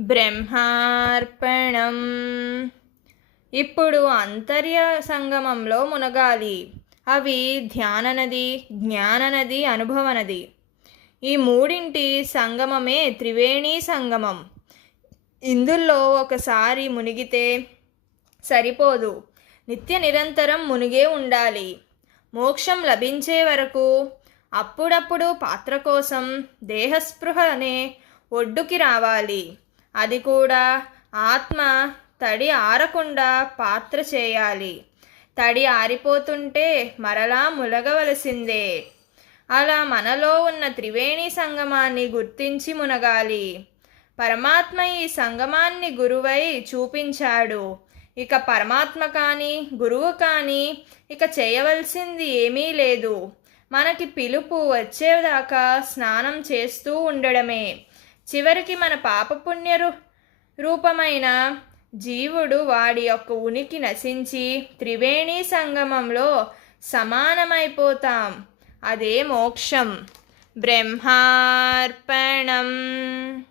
బ్రహ్మార్పణం. ఇప్పుడు అంతర్య సంగమంలో మునగాలి. అవి ధ్యాననది, జ్ఞాననది, అనుభవనది. ఈ మూడింటి సంగమమే త్రివేణీ సంగమం. ఇందులో ఒకసారి మునిగితే సరిపోదు, నిత్య నిరంతరం మునిగే ఉండాలి. మోక్షం లభించే వరకు అప్పుడప్పుడు పాత్ర కోసం దేహస్పృహ అనే ఒడ్డుకి రావాలి. అది కూడా ఆత్మ తడి ఆరకుండా పాత్ర చేయాలి. తడి ఆరిపోతుంటే మరలా ములగవలసిందే. అలా మనలో ఉన్న త్రివేణి సంగమాన్ని గుర్తించి మునగాలి. పరమాత్మ ఈ సంగమాన్ని గురువై చూపించాడు. ఇక పరమాత్మ కానీ గురువు కానీ ఇక చేయవలసింది ఏమీ లేదు. మనకి పిలుపు వచ్చేదాకా స్నానం చేస్తూ ఉండడమే. చివరికి మన పాపపుణ్య రూపమైన జీవుడు వాడి యొక్క ఉనికి నశించి త్రివేణీ సంగమంలో సమానమైపోతాం. అదే మోక్షం. బ్రహ్మార్పణం.